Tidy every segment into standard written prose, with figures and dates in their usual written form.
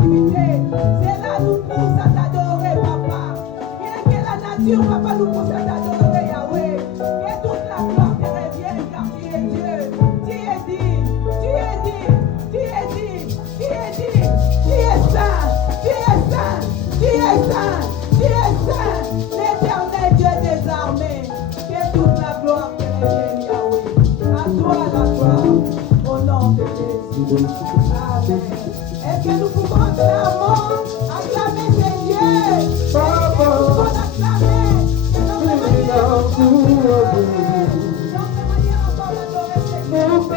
activités. C'est là nous pousse à t'adorer, papa. Rien que la nature, papa, nous pousse à t'adorer, Yahweh. Que toute la gloire te revienne, car tu es Dieu. Tu es dit, tu es dit, tu es dit, tu es dit. Tu es saint, tu es saint, tu es saint, tu es saint. L'éternel Dieu des armées. Que toute la gloire te revienne, Yahweh. À toi la gloire, au nom de Jésus. Amen. Est-ce que nous pouvons acclamer Seigneur? Nous pouvons acclamer. Que notre manière encore l'adorer Seigneur.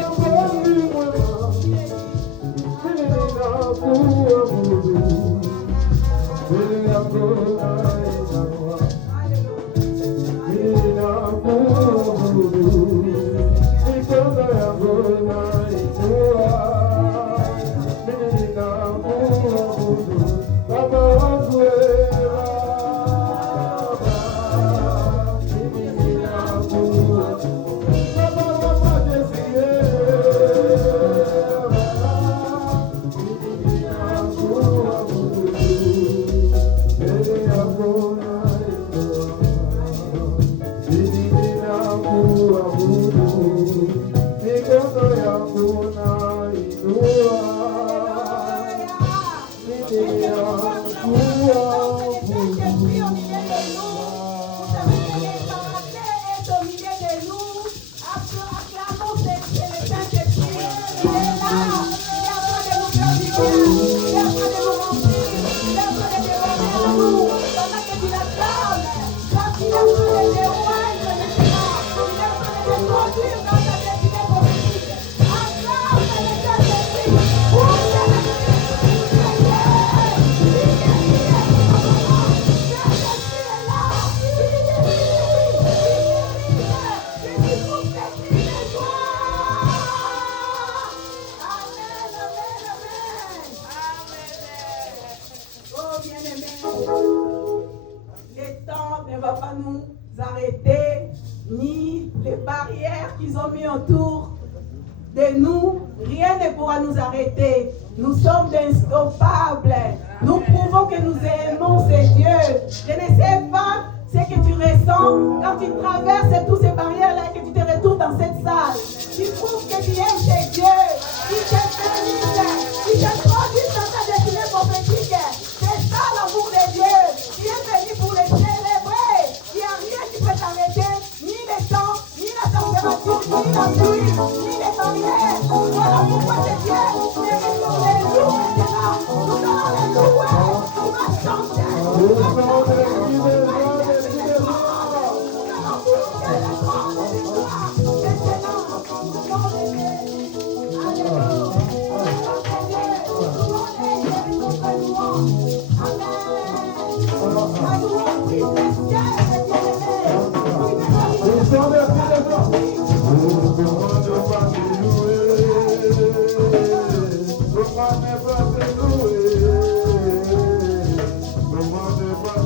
Nous sommes instoppables. Nous prouvons que nous aimons ces dieux. Je ne sais pas ce que tu ressens quand tu traverses tous ces barrières-là et que tu te retrouves dans cette salle. Tu prouves que tu aimes ces dieux. Ils te bénissent. Ils te produisent dans ta destinée prophétique. C'est ça l'amour de Dieu. Tu es venu pour les célébrer. Il n'y a rien qui peut t'arrêter. Ni le temps, ni la température, ni la pluie, ni les barrières. Voilà pourquoi c'est Dieu.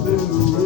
Hallelujah.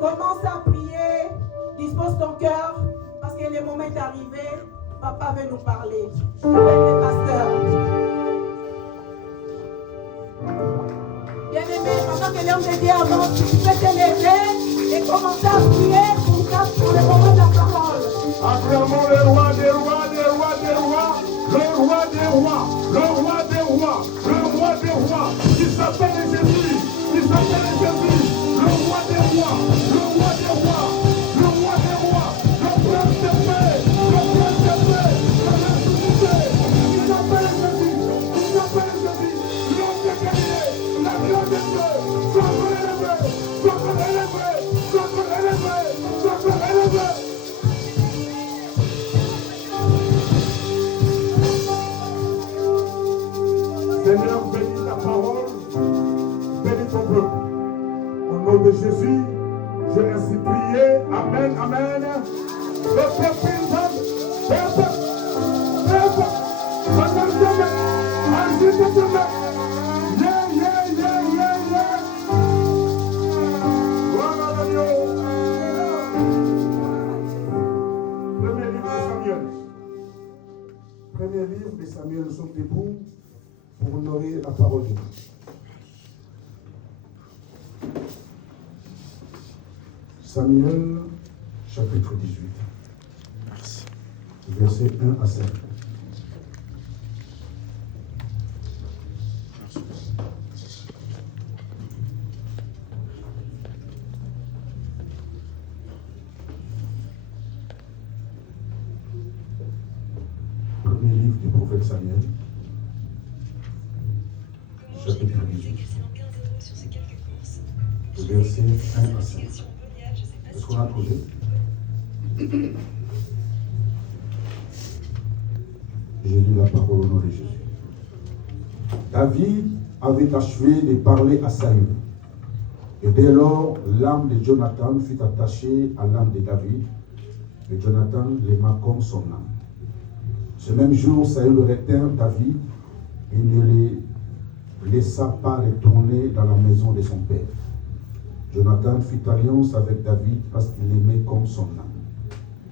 Commence à prier. Dispose ton cœur. Parce que le moment est arrivé. Papa veut nous parler. Le pasteur. Bien-aimé, pendant que l'homme de Dieu avance, tu peux te lever et commencer à prier pour le moment de la parole. Acclamons le roi des rois, des rois, des rois, le roi des rois, le roi des rois, le roi des rois, qui s'appelle Jésus, qui s'appelle Jésus, le roi des rois, le roi des rois, le roi des rois, le prince de paix, le prince de paix, le ressuscité, qui s'appelle Jésus, qui s'appelle Jésus, l'homme de Galilée, l'avion de Dieu, soit élevé, soit élevé, soit élevé, soit élevé. Seigneur, bénis ta parole, bénis ton peuple. Au nom de Jésus, je vais ainsi prier. Amen, amen. Le peuple, Premier livre de Samuel, nous sommes debout pour honorer la parole de Dieu. Samuel, chapitre 18, versets 1 à 5. Premier livre du prophète Samuel, chapitre 18, versets 1 à 5. Est-ce qu'on a trouvé? J'ai lu la parole au nom de Jésus. David avait achevé de parler à Saül. Et dès lors, l'âme de Jonathan fut attachée à l'âme de David. Et Jonathan l'aima comme son âme. Ce même jour, Saül retint David et ne le laissa pas retourner dans la maison de son père. Jonathan fit alliance avec David parce qu'il l'aimait comme son âme.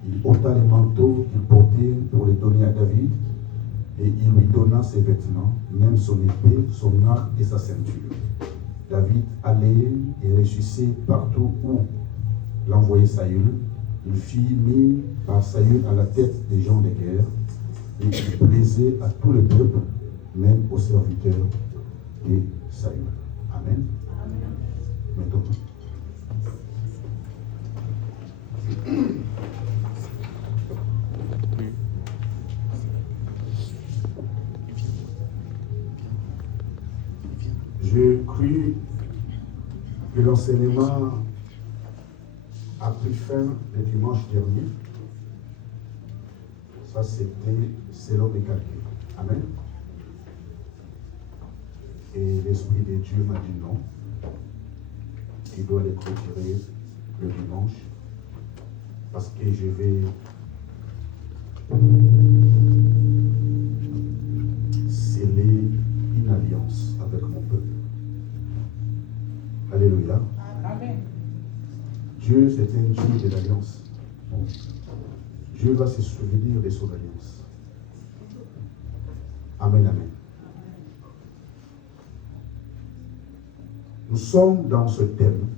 Il ôta les manteaux qu'il portait pour les donner à David et il lui donna ses vêtements, même son épée, son arc et sa ceinture. David allait et ressuscitait partout où l'envoyait Saül. Il fut mis par Saül à la tête des gens de guerre et il plaisait à tout le peuple, même aux serviteurs de Saül. Amen. Maintenant. Je cru que l'enseignement a pris fin le dimanche dernier. Ça, c'était selon mes calculs. Amen. Et l'Esprit de Dieu m'a dit non. Il doit les clôturer le dimanche parce que je vais sceller une alliance avec mon peuple. Alléluia. Amen. Dieu, c'est un Dieu de l'alliance. Dieu va se souvenir de son alliance. Amen, amen. Nous sommes dans ce thème,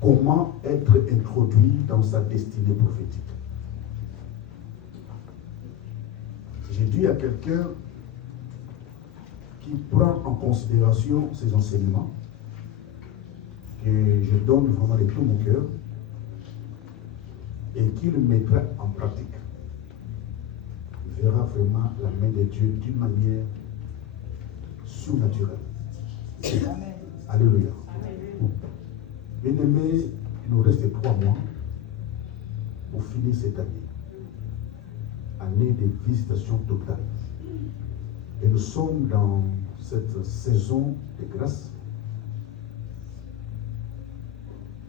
comment être introduit dans sa destinée prophétique. J'ai dit à quelqu'un qui prend en considération ces enseignements, que je donne vraiment de tout mon cœur, et qu'il mettra en pratique, verra vraiment la main de Dieu d'une manière surnaturelle. Amen. Alléluia. Bien-aimés, il nous reste 3 mois pour finir cette année. Année de visitation totale. Et nous sommes dans cette saison de grâce.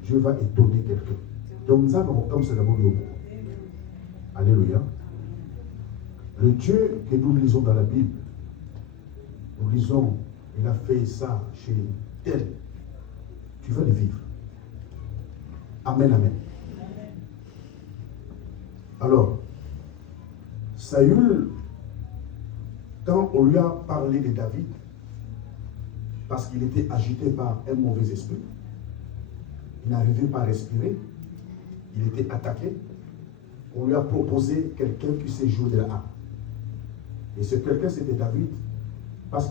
Dieu va étonner quelqu'un. Donc nous avons comme c'est d'abord le mot. Alléluia. Le Dieu que nous lisons dans la Bible, nous lisons, il a fait ça chez tel. Tu vas le vivre. Amen, amen. Alors, Saül, quand on lui a parlé de David, parce qu'il était agité par un mauvais esprit, il n'arrivait pas à respirer, il était attaqué, on lui a proposé quelqu'un qui sait jouer de la harpe. Et ce quelqu'un, c'était David, parce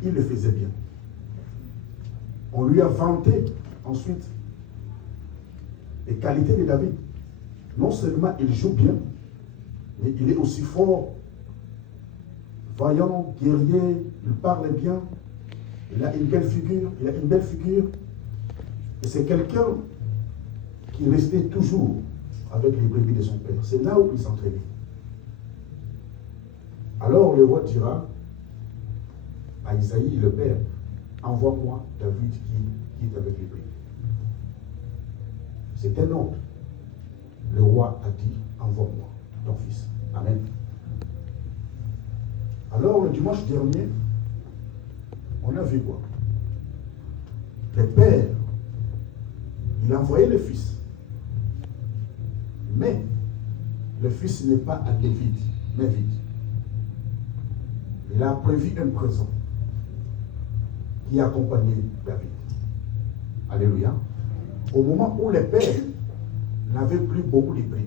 qu'il le faisait bien. On lui a vanté ensuite les qualités de David. Non seulement il joue bien, mais il est aussi fort, vaillant, guerrier, il parle bien, il a une belle figure, Et c'est quelqu'un qui restait toujours avec les brebis de son père. C'est là où il s'entraînait. Alors le roi dira à Isaïe, le père, envoie-moi David qui est avec les brebis. C'est un ordre. Le roi a dit, envoie-moi ton fils. Amen. Alors le dimanche dernier, on a vu quoi? Le père, il a envoyé le fils. Mais le fils n'est pas allé vite, mais vite. Il a prévu un présent qui accompagnait David. Alléluia. Au moment où le père n'avait plus beaucoup de brebis,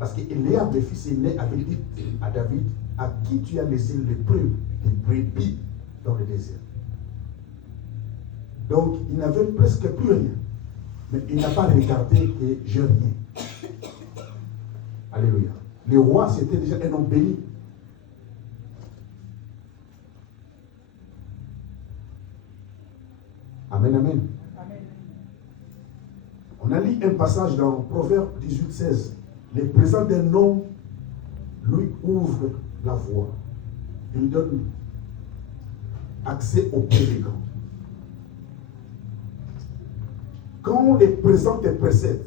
parce qu'Élia, le fils aîné, avait dit à David, à qui tu as laissé les brebis dans le désert? Donc, il n'avait presque plus rien. Mais il n'a pas regardé que j'ai rien. Alléluia. Le roi, c'était déjà un homme béni. Amen, amen. Amen. On a lu un passage dans Proverbe 18, 16. Le présent d'un homme lui ouvre la voie. Il donne accès au pied des grands. Quand le présent te précède,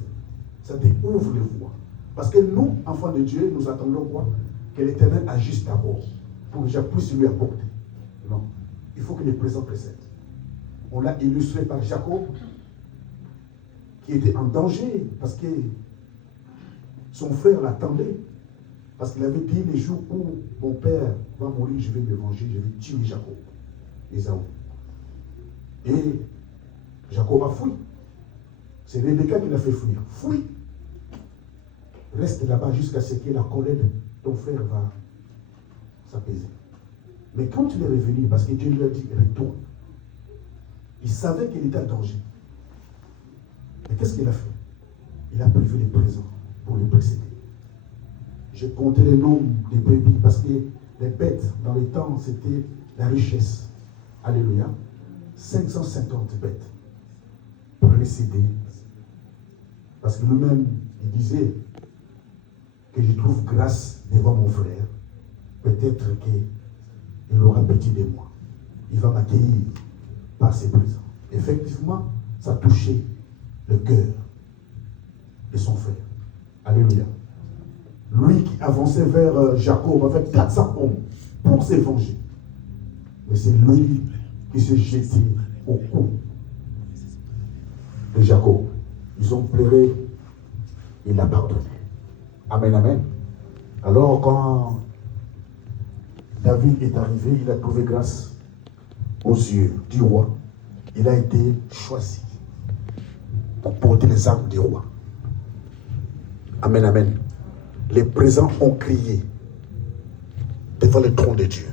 ça te ouvre les voies. Parce que nous, enfants de Dieu, nous attendons quoi? Que l'Éternel agisse d'abord pour que je puisse lui apporter. Non. Il faut que le présent précède. On l'a illustré par Jacob, qui était en danger parce que son frère l'attendait. Parce qu'il avait dit, les jours où mon père va mourir, je vais me venger, je vais tuer Jacob, Ésaü. Et Jacob a fui. C'est Rebecca qui l'a fait fuir. Fuis. Reste là-bas jusqu'à ce que la colère de ton frère va s'apaiser. Mais quand il est revenu, parce que Dieu lui a dit, retourne, il savait qu'il était en danger. Mais qu'est-ce qu'il a fait? Il a prévu les présents pour le précéder. Je comptais les noms des brebis parce que les bêtes, dans les temps, c'était la richesse. Alléluia. 550 bêtes précédées. Parce que lui-même, il disait que je trouve grâce devant mon frère. Peut-être qu'il aura pitié de moi. Il va m'accueillir par ses présents. Effectivement, ça touchait le cœur de son frère. Alléluia. Lui qui avançait vers Jacob avec 400 hommes pour se venger. Mais c'est lui qui s'est jeté au cou de Jacob. Ils ont pleuré, il l'a pardonné. Amen, amen. Alors quand David est arrivé, il a trouvé grâce aux yeux du roi. Il a été choisi pour porter les armes du roi. Amen, amen. Les présents ont crié devant le trône de Dieu.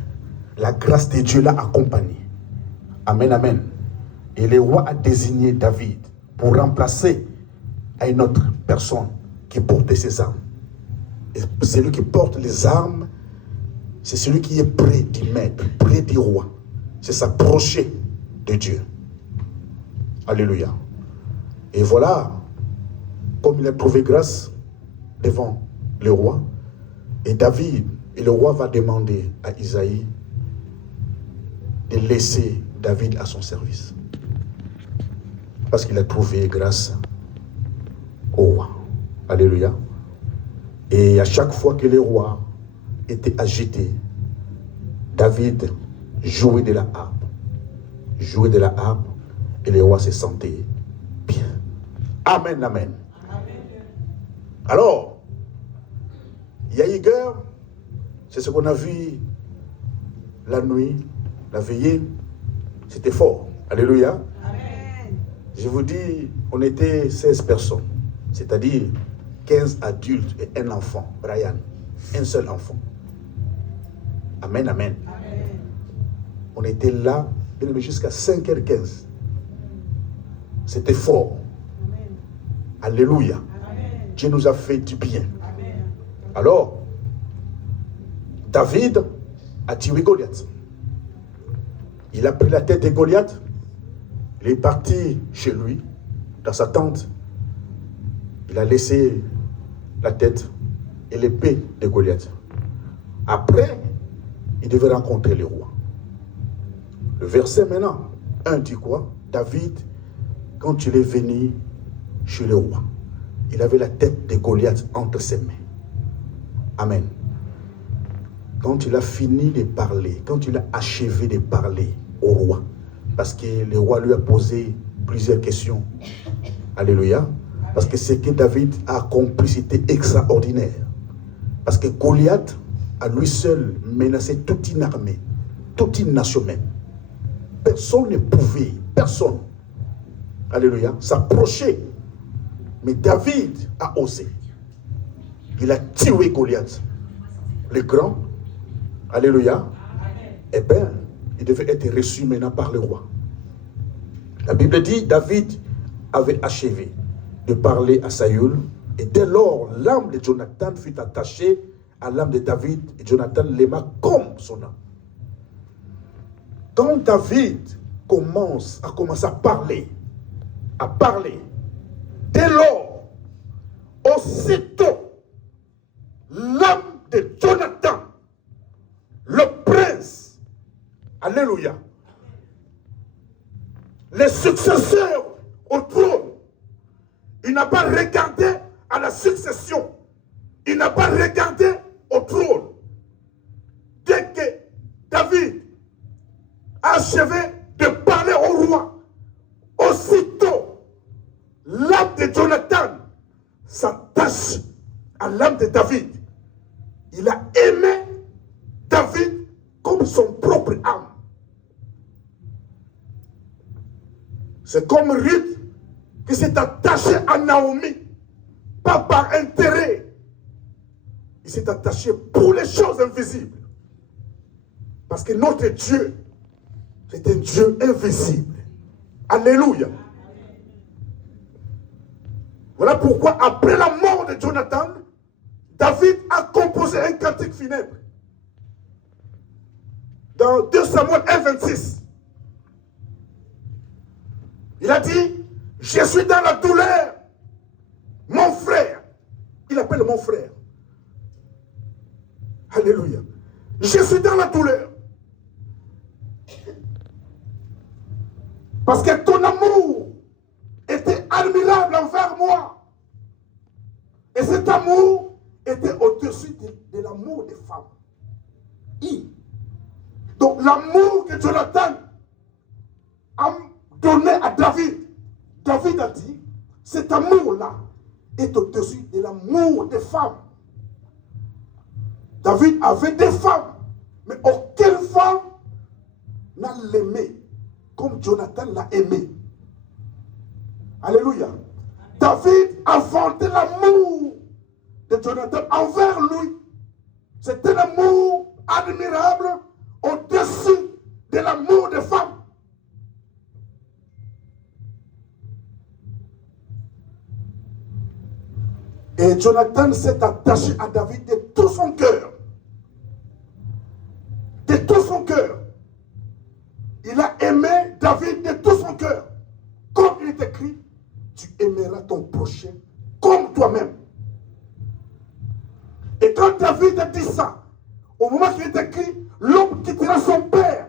La grâce de Dieu l'a accompagné. Amen, amen. Et le roi a désigné David pour remplacer à une autre personne qui portait ses armes. Et celui qui porte les armes, c'est celui qui est près du maître, près du roi. C'est s'approcher de Dieu. Alléluia. Et voilà, comme il a trouvé grâce devant le roi, et David, et le roi va demander à Isaïe de laisser David à son service. Parce qu'il a trouvé grâce au roi. Alléluia. Et à chaque fois que le roi était agité, David jouait de la harpe. Jouait de la harpe et le roi se sentait bien. Amen, amen. Alors, Yaïger, c'est ce qu'on a vu la nuit, la veillée, c'était fort. Alléluia. Amen. Je vous dis, on était 16 personnes, c'est-à-dire 15 adultes et un enfant, Brian, un seul enfant. Amen, amen. Amen. On était là, jusqu'à 5h15. C'était fort. Amen. Alléluia. Amen. Dieu nous a fait du bien. Amen. Alors, David a tué Goliath. Il a pris la tête de Goliath. Il est parti chez lui, dans sa tente. Il a laissé la tête et l'épée de Goliath. Après, il devait rencontrer le roi. Le verset maintenant, 1 dit quoi? David, quand il est venu chez le roi, il avait la tête de Goliath entre ses mains. Amen. Quand il a fini de parler, quand il a achevé de parler au roi, parce que le roi lui a posé plusieurs questions. Alléluia. Parce que ce que David a accompli, c'était extraordinaire. Parce que Goliath, à lui seul, menaçait toute une armée, toute une nation même. Personne ne pouvait, personne, alléluia, s'approcher. Mais David a osé. Il a tué Goliath, le grand, alléluia. Eh bien, il devait être reçu maintenant par le roi. La Bible dit, David avait achevé de parler à Saül, et dès lors, l'âme de Jonathan fut attachée à l'âme de David, et Jonathan l'aima comme son âme. Quand David commence à parler, dès lors, aussitôt, l'âme de Jonathan, le prince, alléluia, le successeur au trône, il n'a pas regardé à la succession, il n'a pas regardé au trône. Dès que David a achevé de parler au roi, aussitôt, l'âme de Jonathan s'attache à l'âme de David. Il a aimé David comme son propre âme. C'est comme Ruth qui s'est attaché à Naomi, pas par intérêt. Il s'est attaché pour les choses invisibles. Parce que notre Dieu, c'est un Dieu invisible. Alléluia. Voilà pourquoi, après la mort de Jonathan, David a composé un cantique funèbre. Dans 2 Samuel 1,26. Il a dit, je suis dans la douleur. Mon frère. Il appelle mon frère. Alléluia. Je suis dans la douleur. Parce que ton amour était admirable envers moi. Et cet amour était au-dessus de l'amour des femmes. Donc l'amour que Jonathan a donné à David, David a dit, cet amour-là est au-dessus de l'amour des femmes. David avait des femmes, mais aucune femme n'a l'aimé comme Jonathan l'a aimé. Alléluia. David a vanté l'amour de Jonathan envers lui. C'est un amour admirable au-dessus de l'amour des femmes. Et Jonathan s'est attaché à David de tout son cœur. De tout son cœur. Il a aimé David de tout son cœur. Comme il est écrit, tu aimeras ton prochain comme toi-même. Et quand David a dit ça, au moment qu'il est écrit, l'homme quittera son père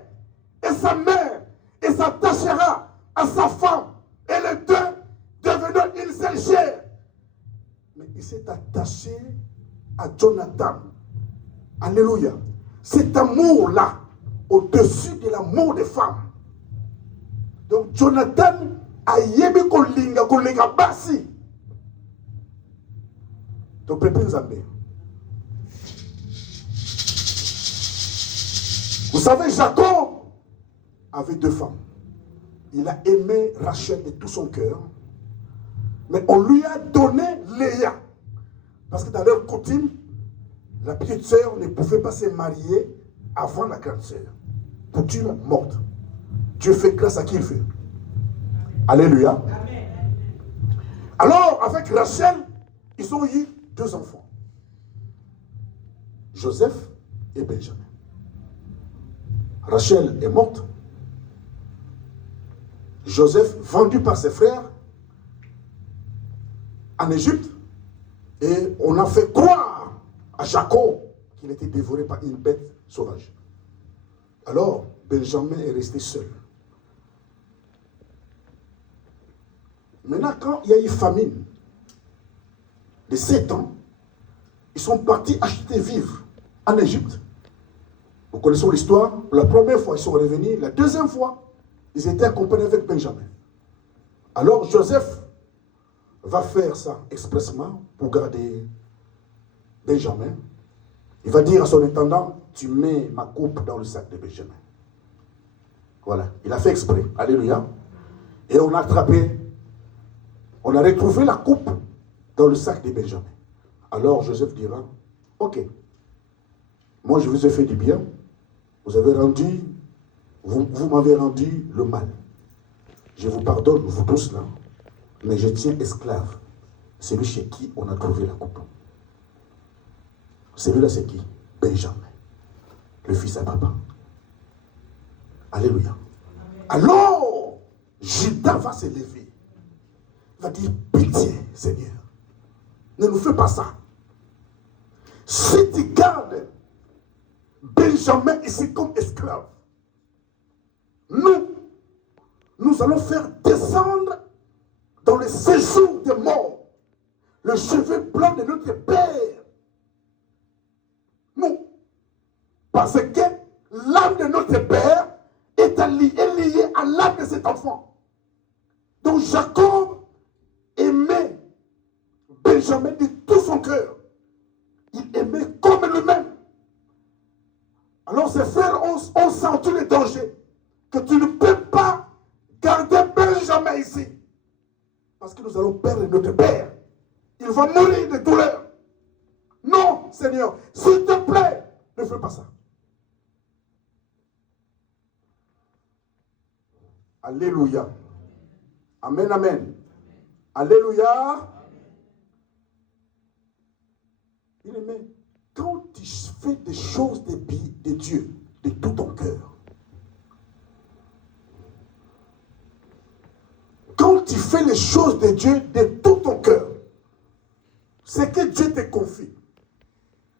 et sa mère et s'attachera à sa femme et les deux devenant une seule chair. Mais il s'est attaché à Jonathan. Alléluia. Cet amour-là, au-dessus de l'amour des femmes. Donc Jonathan ayebi kolinga basi to pepe nzambe. Vous savez, Jacob avait 2 femmes. Il a aimé Rachel de tout son cœur, mais on lui a donné Léa. Parce que dans leur coutume, la petite sœur ne pouvait pas se marier avant la grande sœur. Coutume morte. Dieu fait grâce à qui il fait. Alléluia. Amen. Alors, avec Rachel, ils ont eu 2 enfants. Joseph et Benjamin. Rachel est morte. Joseph, vendu par ses frères en Égypte, et on a fait croire à Jacob qu'il était dévoré par une bête sauvage. Alors, Benjamin est resté seul. Maintenant, quand il y a eu famine de 7 ans, ils sont partis acheter vivres en Égypte. Nous connaissons l'histoire. La première fois, ils sont revenus. La deuxième fois, ils étaient accompagnés avec Benjamin. Alors, Joseph va faire ça expressement pour garder Benjamin. Il va dire à son intendant, tu mets ma coupe dans le sac de Benjamin. Voilà, il a fait exprès. Alléluia. Et on a attrapé, on a retrouvé la coupe dans le sac de Benjamin. Alors Joseph dira, ok, moi je vous ai fait du bien, vous m'avez rendu le mal. Je vous pardonne, vous tous là, mais je tiens esclave celui chez qui on a trouvé la coupe. Celui-là c'est qui? Benjamin, le fils à papa. Alléluia. Alors, Judas va se lever. Il va dire, pitié, Seigneur. Ne nous fais pas ça. Si tu gardes Benjamin ici comme esclave, nous allons faire descendre dans le séjour des morts le cheveu blanc de notre père. Nous. Parce que l'âme de notre père est liée à l'âme de cet enfant. Donc Jacob aimait Benjamin de tout son cœur. Il aimait comme lui-même. Alors ses frères ont senti le danger que tu ne peux pas garder Benjamin ici. Parce que nous allons perdre notre père. Il va mourir de douleur. Non, Seigneur, s'il te plaît, ne fais pas ça. Alléluia. Amen, amen. Alléluia. Bien-aimé, quand tu fais des choses de Dieu, de tout ton cœur, quand tu fais les choses de Dieu de tout ton cœur, c'est que Dieu te confie.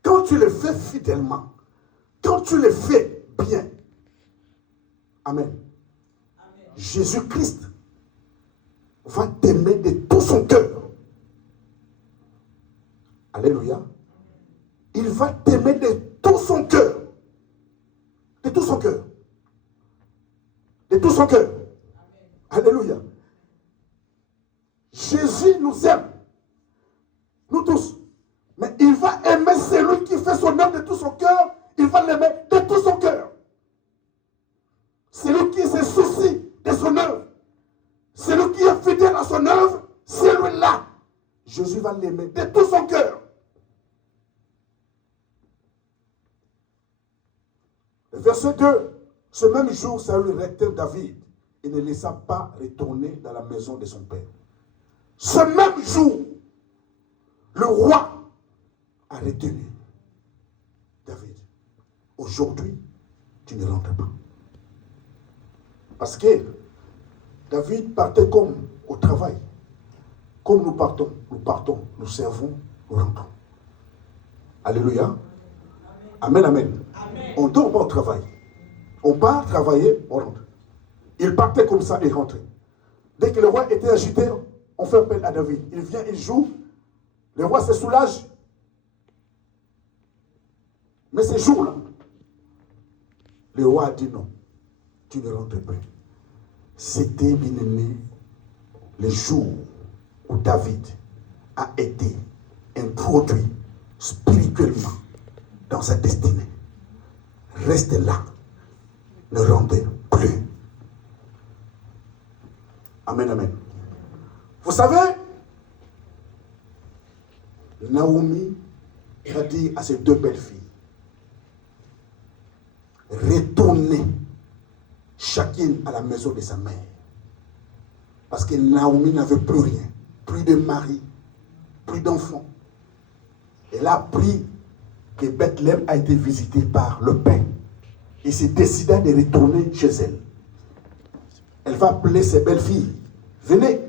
Quand tu le fais fidèlement, quand tu le fais bien, amen. Jésus-Christ va t'aimer de tout son cœur. Alléluia. Il va t'aimer de tout son cœur. De tout son cœur. De tout son cœur. Alléluia. Jésus nous aime. Nous tous. Mais il va aimer celui qui fait son œuvre de tout son cœur. Il va l'aimer de tout son cœur. Celui qui se soucie de son œuvre. Celui qui est fidèle à son œuvre, celui-là, Jésus va l'aimer de tout son cœur. Verset 2. Ce même jour, Saül retint David et ne laissa pas retourner dans la maison de son père. Ce même jour, le roi a retenu David. Aujourd'hui, tu ne rentres pas. Parce que David partait comme au travail. Comme nous partons, nous servons, nous rentrons. Alléluia. Amen, amen. Amen. On ne dort pas au travail. On part travailler, on rentre. Il partait comme ça et rentrait. Dès que le roi était agité, on fait appel à David. Il vient, il joue. Le roi se soulage. Mais ces jours-là, le roi a dit non. Tu ne rentres pas. C'était bien-aimé le jour où David a été introduit spirituellement dans sa destinée. Restez là. Ne rendez plus. Amen, amen. Vous savez, Naomi va dire à ses deux belles filles, retournez chacune à la maison de sa mère. Parce que Naomi n'avait plus rien, plus de mari, plus d'enfants. Elle a appris que Bethléem a été visité par le pain. Et s'est décida de retourner chez elle. Elle va appeler ses belles filles. Venez.